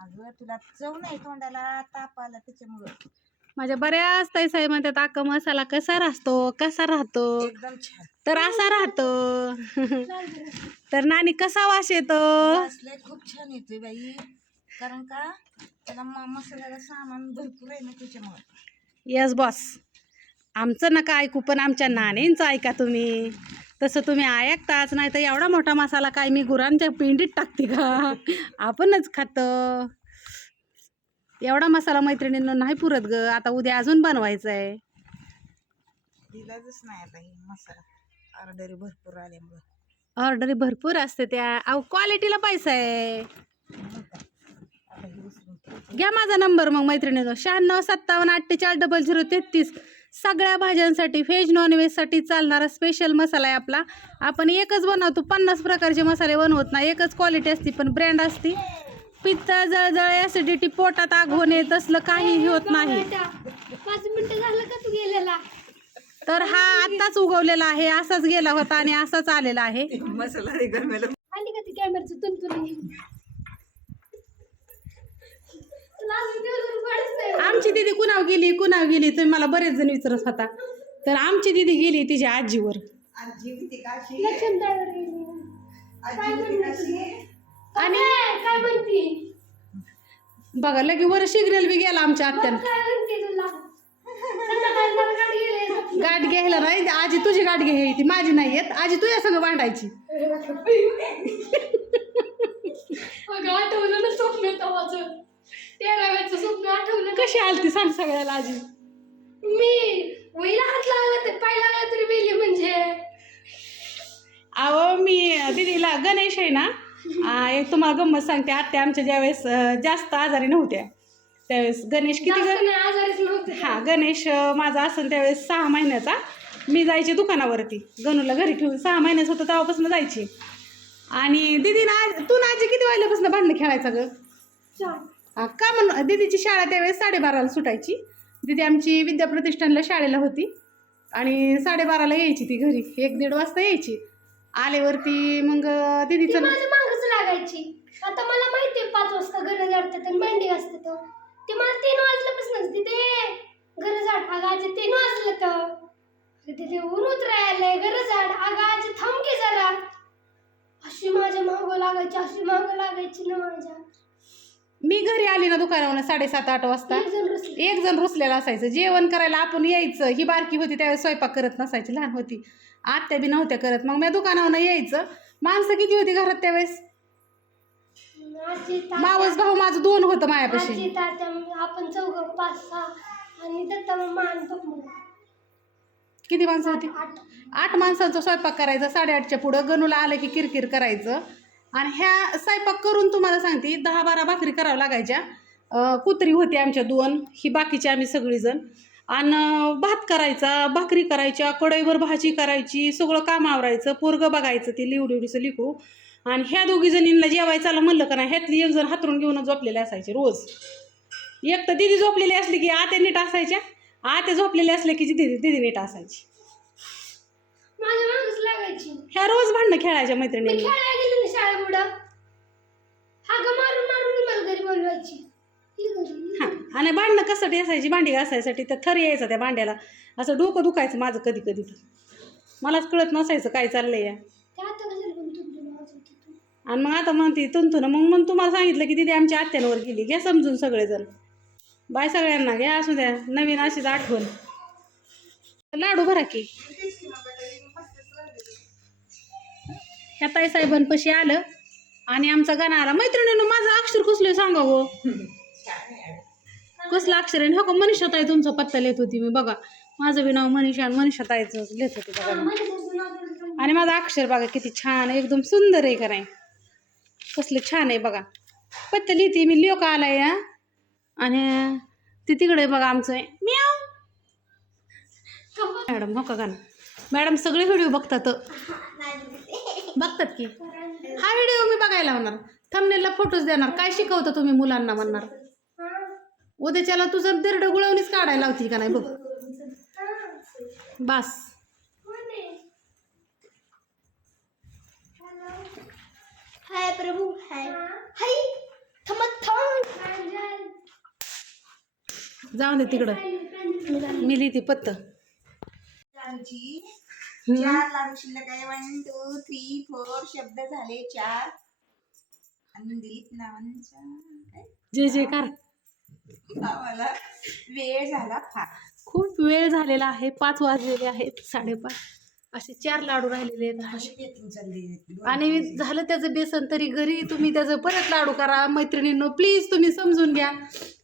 अगं तुला चव नाही तोंडाला ताप आला त्याच्यामुळं. माझ्या बऱ्याच ताई साहेब म्हणतात अक्का मसाला कसा राहतो? कसा राहतो? एकदम छान. तर असा राहतो. तर नानी कसा वास येतो? खूप छान येतोय बाई. कारण का? त्याला म- मसाल्याला सामान भरपूर आहे ना त्याच्यामुळे. यस बॉस आमचं नका ऐकू पण आमच्या नाणींचं ऐका तुम्ही. तसं तुम्ही ऐकताच नाही तर एवढा मोठा मसाला काय मी गुरांच्या पिंडीत टाकते का? आपणच खातो. एवढा मसाला मैत्रिणींना नाही पुरत ग. आता उद्या अजून बनवायचं आहे दिलाच नाही आता हे मसाला. ऑर्डरी भरपूर आल्यामुळं. ऑर्डरी भरपूर असते त्या. अहो क्वालिटीला पैसा आहे. घ्या माझा नंबर मग मैत्रिणीचा शहाण्णव सत्तावन्न अठ्ठेचाळीस डबल झिरो तेहतीस. सगळ्या भाज्यांसाठी व्हेज नॉनव्हेजसाठी चालणारा स्पेशल मसाला आहे आपला. आपण एकच बनवतो पन्नास प्रकारचे मसाले बनवत नाही. एकच क्वालिटी असते पण ब्रँड असते. पित्त जळजळ ॲसिडिटी पोटात आग होणे तसलं काहीही होत नाही. पाच मिनिटं झालं का तू गेलेला? तर हा आत्ताच उगवलेला आहे असाच गेला होता आणि असाच आलेला आहे. मसाला आमची दिदी कुणाव गेली कुणाव गेली तुम्ही मला बरेच जण विचारत होता. तर आमची दिदी गेली तिच्या आजीवर. आजी होती आजी होती आणि काय म्हणती? बघा लगे वर सिग्नल बी गेला आमच्या आत्यानं. काय म्हणते तुला? संध्याकाळी मला गाडी गेली गाठ घ्यायला नाही. आजी तुझी गाठ घ्यायची माझी नाही येत. आजी तुझ्या संग भांडायची. आठवलं ना स्वप्न तवाचं तेराव्याचं स्वप्न आठवलं. कशी आलती सांग सगळ्याला आजी? मी वहिला हात लागला तर पाय लागला तरी मेली म्हणजे. अहो मी दिदीला गणेश आहे ना आ, एक तुम्हाला गंमत सांगते. आत्या आमच्या ज्यावेळेस अं, जास्त आजारी नव्हत्या त्यावेळेस गणेश किती जास्त ग नाही आजारीच नव्हते. हा गणेश अं, माझा असेल त्यावेळेस सहा महिन्याचा. मी जायची दुकानावरती. गणूला घरी ठेवून सहा महिन्याचं होतं तेव्हापासून जायची. आणि दिदी ना तू ना आजी किती वाजल्यापासून भांडणं खेळायचं ग? चार. का म्हण? दीदीची शाळा त्यावेळेस साडेबाराला सुटायची. दिदी आमची विद्याप्रतिष्ठानला शाळेला होती. आणि साडेबाराला यायची ती घरी. एक दीड वाजता यायची. आल्यावरती मग दिदीचं दीदीचं मागच लागायची. आता मला माहिती पाच वाजता गरज झाडतात आणि मांडी असते तर ती मला तीन वाजल्यापासूनच तिथे घर झाड आगाचे तीन वाजलं तर तिथे ऊन उतरायला गरज झाड आगाचे थांब की जरा. अशी माझ्या मागं लागायची अशी मागं लागायची ना माझ्या. मी घरी आली ना दुकानावर साडेसात आठ वाजता. एक जण रुसलेला असायचं. जेवण करायला आपण यायचं. ही बारकी होती त्यावेळेस स्वयंपाक करत नसायची लहान होती. आत्या बी नव्हत्या करत. मग मी दुकानावर यायचं. माणसं किती होती घरात त्यावेळेस? मावस भाऊ माझं दोन होतं मायापाशी. आपण चौघ पाच सहा आणि किती माणसं होती? आठ माणसांचा स्वयंपाक करायचा. साडेआठच्या पुढं गणूला आलं की किरकिर करायचं. आणि ह्या स्वयंपाक करून तुम्हाला सांगते दहा बारा भाकरी करावं लागायच्या. कुत्री होती आमच्या दोन ही बाकीची आम्ही सगळीजण. आणि भात करायचा भाकरी करायच्या कढईवर भाजी करायची सगळं काम आवरायचं पोरगं बघायचं ते लिवडीवडीचं लिकू आणि ह्या दोघी जणींना जेवायचं म्हणलं का नाही ह्यातली एक जण हातरून घेऊन झोपलेले असायचे रोज. एक तर दिदी झोपलेली असली की आत्या नीट असायच्या आत्या झोपलेले असले की दिदी दिदी नीट असायची. ह्या रोज भांडणं खेळायच्या मी मैत्रिणींनी खेळायला गेले ना शाळेपुढं हाका मारून मारून मी मला घरी बोलवायची ये घरी, ये हां. आणि भांडणं कशासाठी असायची? भांडी घासायसाठी त्या थर यायचा त्या भांड्याला. असं डोकं दुखायचं माझं कधी कधी तर. मलाच कळत नसायचं काय चाललंय या. आणि मग आता म्हणते तुंतून मग मग तुम्हाला सांगितलं की तिथे आमच्या आत्यांवर गेली. घ्या समजून सगळेजण. बाय सगळ्यांना घ्या असू द्या. नवीन अशीच आठवण. लाडू भरा की. ह्या ताई साहेबांपाशी आलं. आणि आमचा गाणं आला मैत्रिणीनं माझं अक्षर कुसलं सांगा हो कसलं अक्षर आहे? हो का मनीषा ताई तुमचा पत्ता लिहित होती मी बघा. माझं बी नाव मनीषा आणि मनीषा ताईचं लिहित होती बघा मी. आणि माझं अक्षर बघा किती छान आहे एकदम सुंदर आहे कराय कसलं छान आहे बघा. पत्ता लिहिते मी लोक आलाय या आणि ते तिकडे बघा आमचं आहे. म्याव मॅडम हो का गाणं. मॅडम सगळे व्हिडिओ बघतात. बघतात की. हा व्हिडिओ मी बघायला होणार थंबनेलला फोटोज देणार. काय शिकवतं तुम्ही मुलांना म्हणणार. उद्याच्याला तुझं दरड गुळवणीच काढायला होती का नाही? बघ. हा. बस? हाय प्रभू हाय. हाय. थमत थम जाऊन दे तिकडं. मी लिहिते पत्त. चार लाडू शिल्लक आहे. वन टू थ्री फोर शब्द झाले चार. आणि दिलीप नावांचा? जे जे कार वेळ झाला फार. खूप वेळ झालेला आहे. पाच वाजलेले आहेत साडेपाच. असे चार लाडू राहिलेले आहेत. आणि झालं त्याचं बेसन तरी घरी तुम्ही त्याचं परत लाडू करा. मैत्रिणींनो प्लीज तुम्ही समजून घ्या.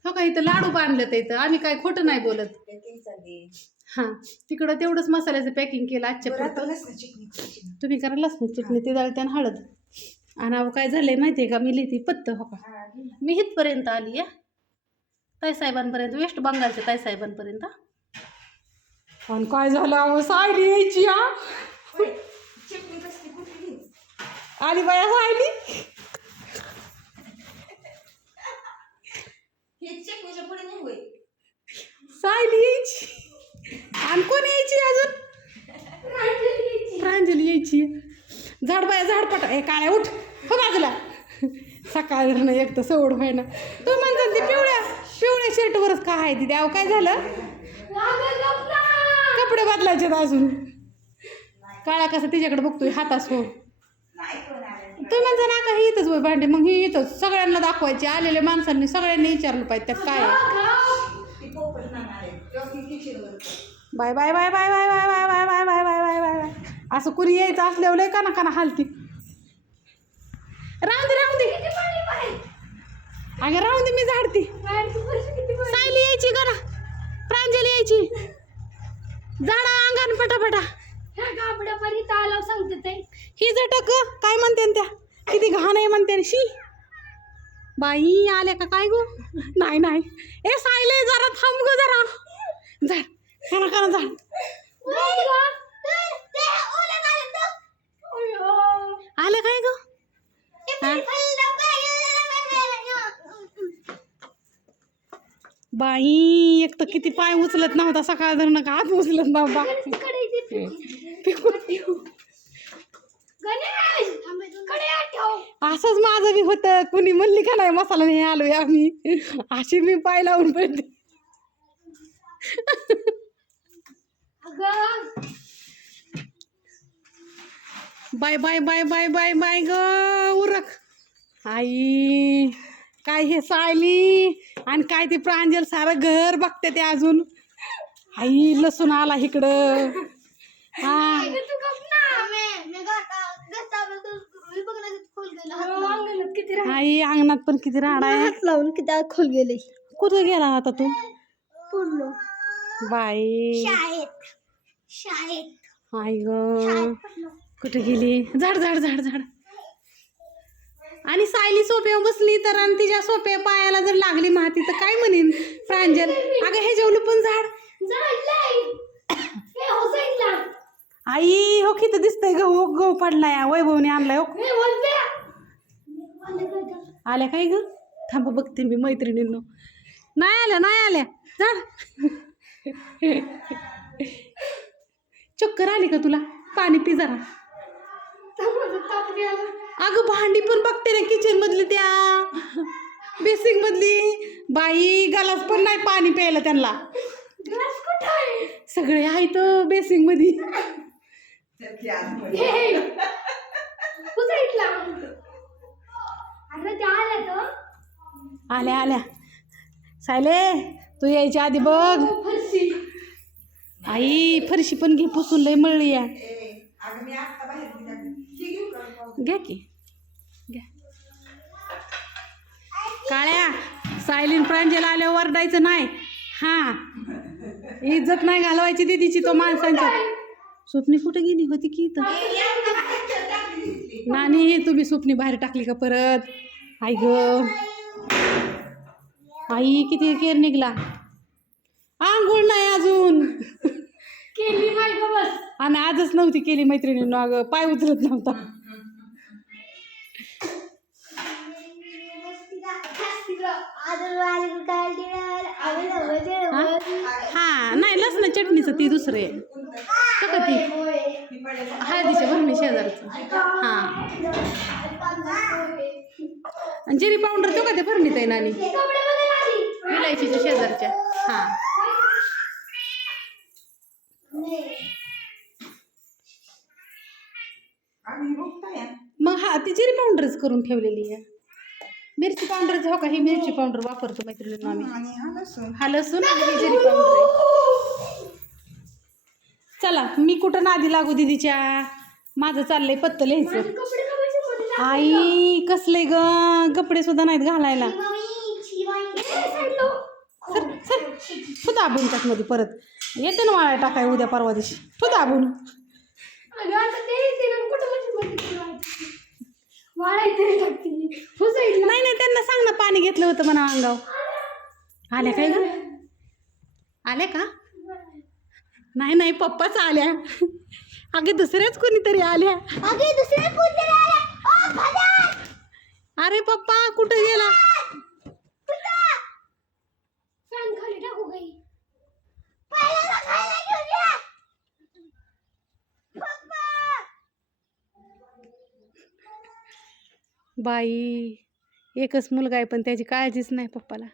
हो का इथं लाडू बांधलं तर इथं. आम्ही काय खोटं नाही बोलत. हां तिकडं तेवढंच मसाल्याचं पॅकिंग केलं आजच्या. तुम्ही करा लसण चटणी ते डाळते आणि हळद. आणि अहो काय झालंय माहिती आहे का? मी लिहिते पत्त हो का. मी इथपर्यंत आली या ताईसाहेबांपर्यंत वेस्ट बंगालच्या ताईसाहेबांपर्यंत आणि काय झालं? अहो सायली यायची हा? आली बाया सायली. सायली यायची. आणि कोण यायची अजून? प्रांजली यायची. झाड बाया झाड पटा. ए काळ्या उठ. हो बाजूला. सकाळ झालं एक तर सवड व्हाय ना तू म्हणतात ते पिवळ्या पिवळ्या शर्टवरच काय आहे तिथे अहो काय झालं? कपडे बदलायचे अजून काळ्या कसं तिच्याकडे बघतोय हातास हो नाही कोण आलं तू म्हणजे ना काही इथंच वय भांडे मग ही इथंच सगळ्यांना दाखवायचे आलेल्या माणसांनी सगळ्यांनी विचारलं पाहिजे त्यात काय bye bye bye bye bye bye bye bye bye bye bye bye bye bye असं कुणी यायचं असल्यावर लय काना काना हालती राहून दे राहून दे अगं राहून दे मी झाडती सायली यायची का ना झाडा अंगण पटापटा. ही झटक काय म्हणते त्या? किती घाण आहे म्हणते शी. बाई आल्या का काय गो? नाही नाही. ए सायले जरा थांब गो जरा. झाड करा करा झाड. आले काय गो? बाई एक तर किती पाय उचलत नव्हता सकाळ जर का हात उचलत नव्हता? असंच माझं बी होतं. कुणी म्हणली का नाही मसाला नाही आलोय आम्ही? अशी मी पाय लावून पडते bye bye bye bye bye bye ग उरक. आई. काय हे सायली? आणि काय ते प्रांजल सारं घर बघते ते अजून? आई लसूण आला इकडं. हा. आई अंगणात पण किती राड आहे? लावून किती खोल गेले. कुठं गेला होता तू? पूर्ण. बाई. शाळेत. शाळेत. आई ग. कुठे गेली? झाड झाड झाड झाड. आणि सायली सोप्या बसली तर आणि तिच्या सोप्या पायाला जर लागली माती तर काय म्हणेन? प्रांजल. अगं हे जेवलं पण झाड. आई हो किती दिसतंय गहू गहू पडलाय. वैभवने आणलाय हो. आल्या काय ग? थांब बघते मी मैत्रिणींनो. नाही आल्या नाही आल्या. झाड चक्कर आली का तुला? पाणी पी जरा. अगं भांडी पण बघते ना किचन मधली त्या. बेसिंग मधली. बाई गालास पण नाही पाणी प्यायला त्यांना. सगळे आहेत बेसिंगमध्ये. आल्या आल्या सायले तू यायच्या आधी बघ. आई फरशी पण घे पुसून लय मळली या ए, अगं मी आत्ता बाहेर गेली अगं. हे घेऊ का पाहू? घ्या की. घ्या. काळ्या सायलीन प्रांजल आल्यावर वरडायचं नाही. हा. इज्जत नाही घालवायची दीदीची तो माणसांच्या. स्वप्नी कुठे गेली होती की इथं. नानी तुम्ही स्वप्नी बाहेर टाकली का परत? आई ग. आई किती केर निघला? आंघोळ नाही अजून. केली आणि आजच नव्हती केली मैत्रिणीनं अगं. पाय उचलत नव्हता. हा? नाही लसण चटणीचं ती दुसरं आहे. का ती. हळदीच्या भरणी शेजारचं. हा. आणि जिरी पावडर तो का ते भरणीत आहे नानी? आली विलायचीच्या शेजारच्या. हा. मग हा ती जिरी पावडरच करून ठेवलेली आहे. मिरची पावडरच हो का? ही मिरची पावडर वापरतो मैत्रिणींना आम्ही. हा लसूण. आणि ही जिरी पावडर आहे. चला मी कुठं नादी लागू दिदीच्या? माझं चाललंय पत्त लिहायचं कपडे मध्ये. आई कसले ग? कपडे सुद्धा नाहीत घालायला. सर सर तू दाबून टाकमध्ये परत. येते ना वाळा टाकाय उद्या परवा दिवशी. तू दाबून. अगं आता ते ते ना. कुठं मशीन मध्ये ठेवायचं? फुसायला नाही नाही त्यांना सांग ना पाणी घेतलं होतं म्हणा अंगाव आल्या काय ग? आल्या का? नाही नाही पप्पाच आल्या. अगे दुसऱ्याच कोणीतरी आल्या. अगे दुसऱ्या कोणतरी आला ओ भला अरे पप्पा कुठे गेला फॅन खाली टाकू काही पहिल्याला खायला घेऊन या पप्पा बाई एकच मुलगा आहे पण त्याची काळजीच नाही पप्पाला.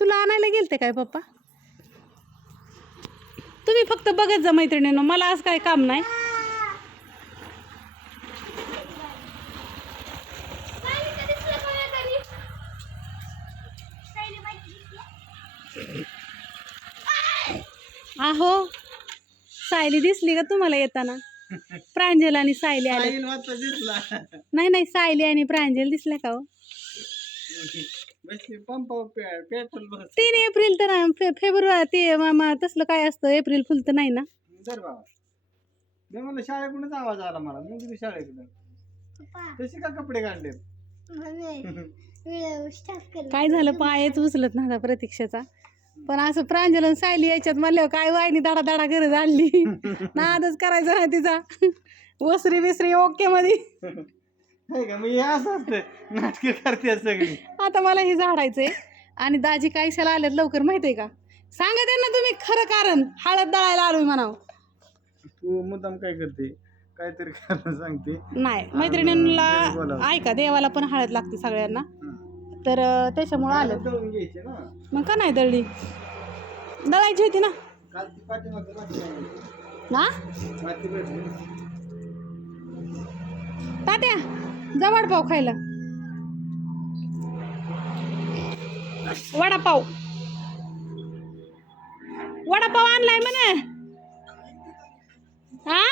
तुला आणायला गेलते काय पप्पा? तुम्ही फक्त बघत जा मैत्रिणीनं. मला आज काय काम नाही काय कधी तुला काय तरी काय माहिती आहो सायली दिसली का तुम्हाला येताना? प्रांजल आणि सायली आले नाही नाही सायली आणि प्रांजल दिसल्या का हो? पेट्रोल बस तीन एप्रिल तर. फे फेब्रुवारी ते मामा तसलं काय असतं? एप्रिल फुल तर नाही ना? दर बाबा. मी म्हणलं शाळेकडूनच आवाज आला मला. मी गेली शाळेकडून तशी का कपडे काढले काय झालं? पायच उचलत नव्हता प्रतीक्षाचा. पण असं प्रांजल आणि सायली याच्यात म्हणल्यावर काय वाईनी दाडा दाडा गरज आणली? नादच करायचा ना तिचा. वसरी बिसरी ओके मध्ये नाही का? मग असं असतं नाटके करते सगळी. आता मला हे झाडायचंय. आणि दाजी कायशाला आल्यात लवकर माहितीये का? सांगा त्यांना तुम्ही खरं कारण. हळद दळायला आलोय म्हणाव. तू मुद्दाम काय करते? काहीतरी कारण सांगते. नाही मैत्रिणींना ऐका देवाला पण हळद लागते सगळ्यांना. तर त्याच्यामुळं आलं. दळून घ्यायचे ना. मग का नाही दळली? दळायची होती ना. काल ती पाठीमागं भाजी बनवली. ना भाजी भेटली. तात्या जवळ पाव खायला. वडापाव. वडापाव आणलाय म्हणे. हा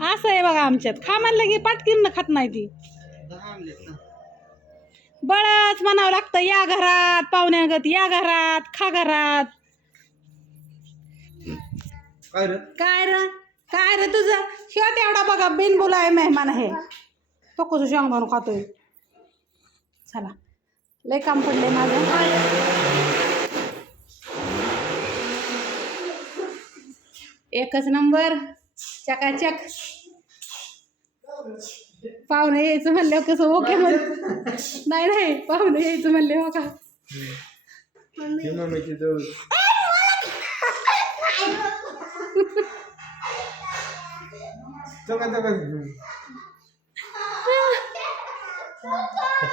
असं आहे बघा आमच्यात. खा म्हणलं की पाटकीन खात नाही ती. बळच म्हणावं लागतं या घरात पाहुण्यागत या घरात खा घरात. काय रे? काय र? काय रे तुझं? शिवाय तेवढा बघा बिन बोलाय मेहमान आहे. तो कसं शेंग बनवून खातोय. चला. लय काम पडलंय माझं. एकच नंबर. चकाचक पाहुणे यायचं म्हणल्यावर कसं ओके म्हण नाही. नाही पाहुणे यायचं म्हणले हो का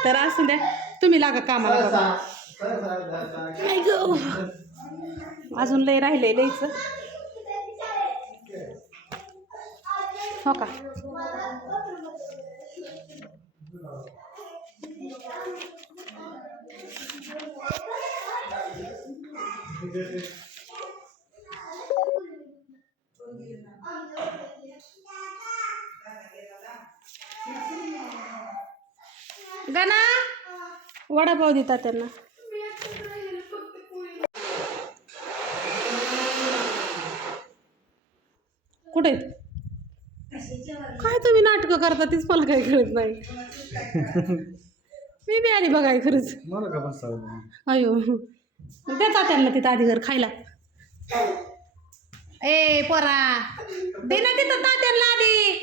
तर असू द्या. तुम्ही लागा कामाला. अजून लय राहिले लयच. हो का गणा वडापाव देतात त्यांना कुठे आहेत? काय तुम्ही नाटकं करता तीच मला काही कळत नाही. मी बी आली बघाय खरंच. मला का बसावं? अयो. देतात त्यांना तिथं आधी घर खायला. ए पोरा. दे ना तिथं तात्यांना आधी.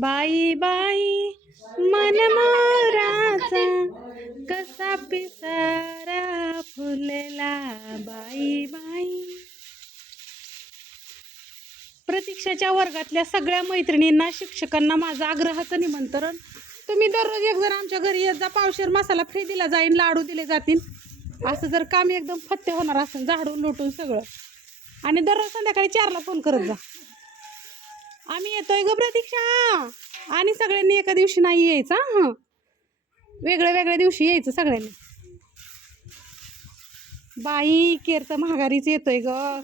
बाई बाई मन मोराचा कसा पिसारा फुलला बाई बाई. प्रतीक्षाच्या वर्गातल्या सगळ्या मैत्रिणींना शिक्षकांना माझं आग्रहाचं निमंत्रण. तुम्ही दररोज एक जण आमच्या घरी येत जा पावशेर मसाला फ्री दिला जाईन लाडू दिले जातील. असं जर काम एकदम फत्ते होणार असेल झाडून लोटून सगळं. आणि दररोज संध्याकाळी चारला फोन करत जा. आम्ही येतोय ग प्रतीक्षा. आणि सगळ्यांनी एका दिवशी नाही यायचं हां. वेगळ्या वेगळ्या दिवशी यायचं सगळ्यांनी. बाई केर तर महागारीच येतोय ग.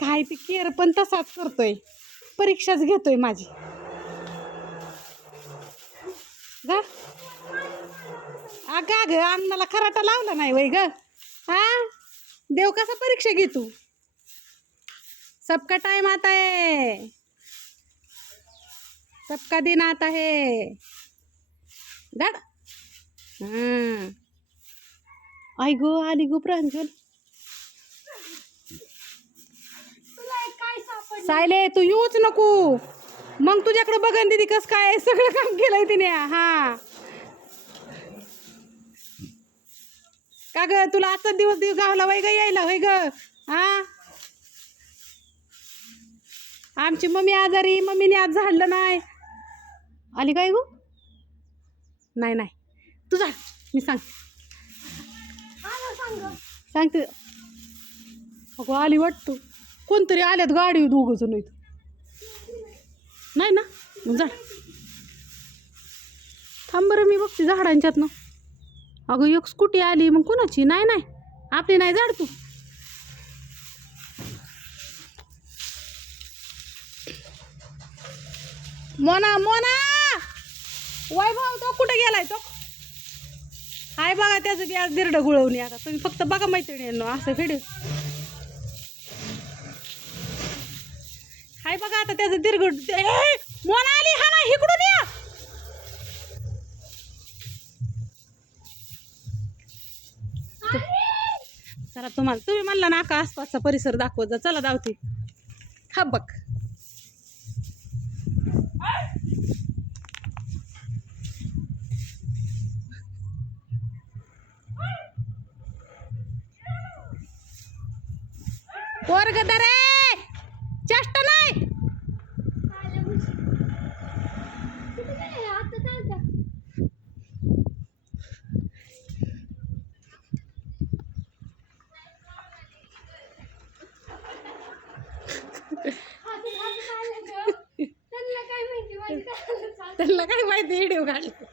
काय ते केर पण तसाच करतोय. परीक्षाच घेतोय माझी. गा अगा ग अन्नाला खराटा लावला नाही वय ग. हा? देव कसा परीक्षा घे तू? सबका टाइम आता आहे. सबका दिन आता है। गाड। हम्म। आई गो आली गो प्रांजल। सायले तू येऊच नको. मग तुझ्याकडे बघन दिदी कस काय सगळं काम केलंय तिने. हा. का ग तुला आजचा दिवस दिवस गावला वय ग यायला वय ग? हा? आमची मम्मी आजारी मम्मीने आज झाडलं नाही. आली काय गो? नाही नाही. तू जा मी सांगते सांग सांगते अगो आली वाटतो. कोणतरी आल्यात गाडी दोघं जण इथं. नाही ना? मग जा. थांब बरं मी बघते झाडांच्यात ना. अगं एक स्कूटी आली मग कोणाची? नाही नाही. आपली नाही झाड तू. मोना मोना! वैभव तो कुठं गेलाय तो? हाय बघा त्याचं गॅस आज दिरड गुळवणी आता. तुम्ही फक्त बघा मैत्रिणी असं व्हिडिओ हाय बघा आता त्याचं दीर्घ मोना आली हा ना इकडून या. चला तुम्हाला तुम्ही म्हणला ना का आसपासचा परिसर दाखवत जा. चला दावते हा बघ. वर्ग दरे चेष्टा नाही. त्यांना काय माहिती. त्यांना काय माहिती व्हिडिओ काढले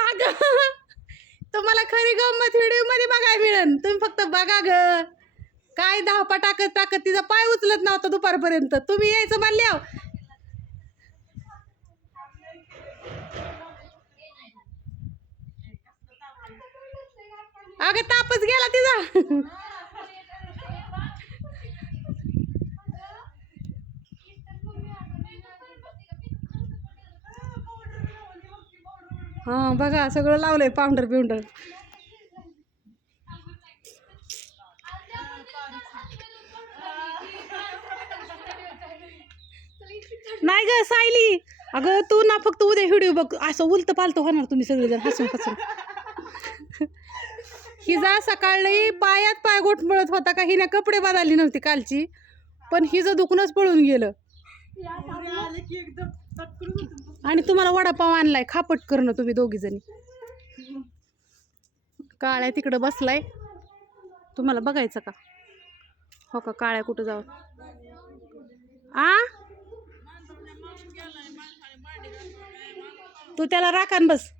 अगं तुम्हाला खरी गंमत व्हिडिओमध्ये बघायला मिळेल तुम्ही फक्त बघा ग काय धापा टाकत टाकत तिचा पाय उचलत नव्हता दुपारपर्यंत. तुम्ही यायचं म्हणल्याव अगं तापच गेला तिचा. हा बघा सगळं लावलंय पावडर बिवडर नाही ग सायली. अगं तू ना फक्त उद्या व्हिडिओ बघ. असं उलत पालत होणार तुम्ही सगळेजण. हसून हसून. हिजा सकाळी पायात पाय गोठमळत होता का हिने कपडे बदलली नव्हती कालची. पण हिजं दुखूनच पळून गेलं. आणि तुम्हाला वडापाव आणलाय. खापट करणं तुम्ही दोघी जणी. काळ्या तिकडं बसलाय. तुम्हाला बघायचं का? हो का काळ्या कुठं जाऊ आ? तू त्याला राखान बस.